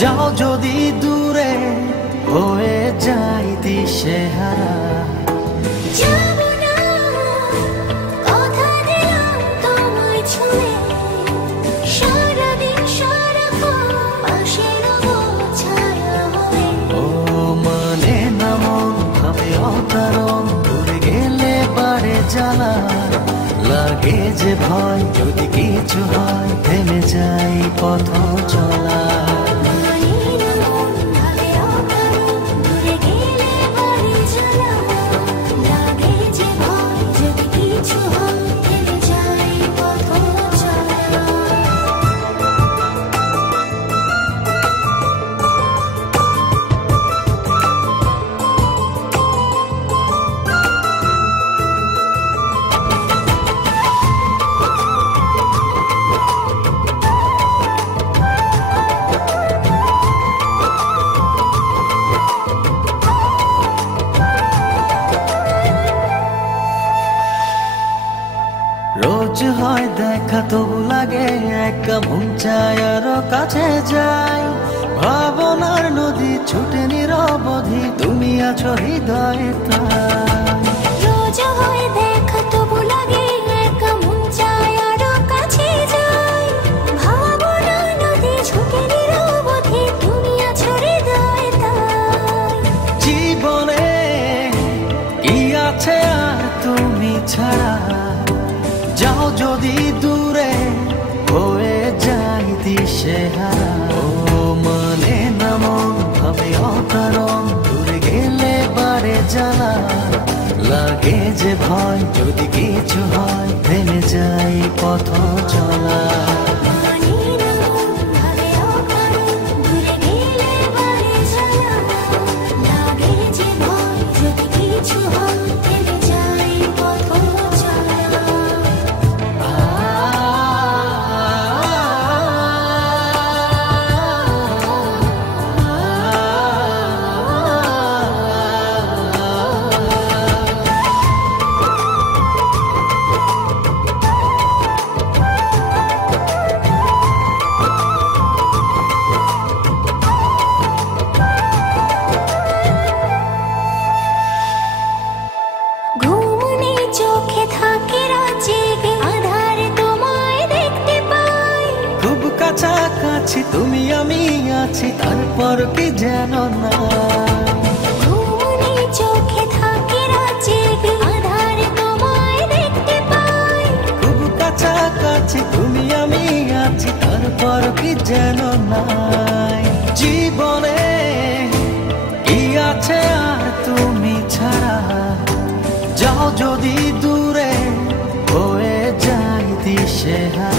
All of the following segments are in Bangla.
যাও যদি দূরে হয়ে যাই দিশেহারা। যাবো না, কথা দিলাম তোমায় ছুঁয়ে, সারাদিন সারাক্ষণ পাশে রবো ছায়া হয়ে। ও মানে না মন ভাবে অকারণ, দূরে গেলে বাড়ে জ্বালা, লাগে যে ভয় যদি কিছু হয় থেমে যাই পথ চলা। রোজ হয় দেখা তবু লাগে একা, মন চায় আরো কাছে যাই। ভাবনার নদী ছুটে নিরবধি, তুমি আছো হৃদয়ে তাই। রোজ হয় দেখা তবু লাগে একা, মন চায় আরো কাছে যাই। ভাবনার নদী ছুটে নিরবধি, তুমি আছো হৃদয়ে তাই। জীবনে কি আছে আর তুমি ছাড়া, যাও যদি দূরে হয়ে যাই দিশেহারা। ও মানে না মন ভাবে অকারণ, দূরে গেলে বাড়ে জ্বালা, লাগে যে ভয় যদি কিছু হয় থেমে যাই পথ চলা। চোখে থাকে রাত জেগে, আধারে তোমায় দেখতে পাই। খুব কাছাকাছি তুমি আমি আছি, তারপর কি যেন না। ঘুমনে চোখে থাকে রাত জেগে, আধারে তোমায় দেখতে পাই। খুব কাছাকাছি তুমি আমি আছি, তারপর কি যেন নাই। জীবনে কি আছে আর তুমি ছাড়া, যাও যদি দূরে হয়ে যাই দিশেহারা।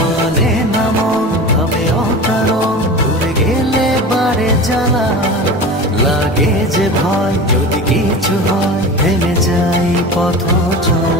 মানে না মন ভাবে অকারণ, দূরে গেলে বাড়ে জ্বালা, লাগে যে ভয় যদি কিছু হয় থেমে যাই পথ চলা।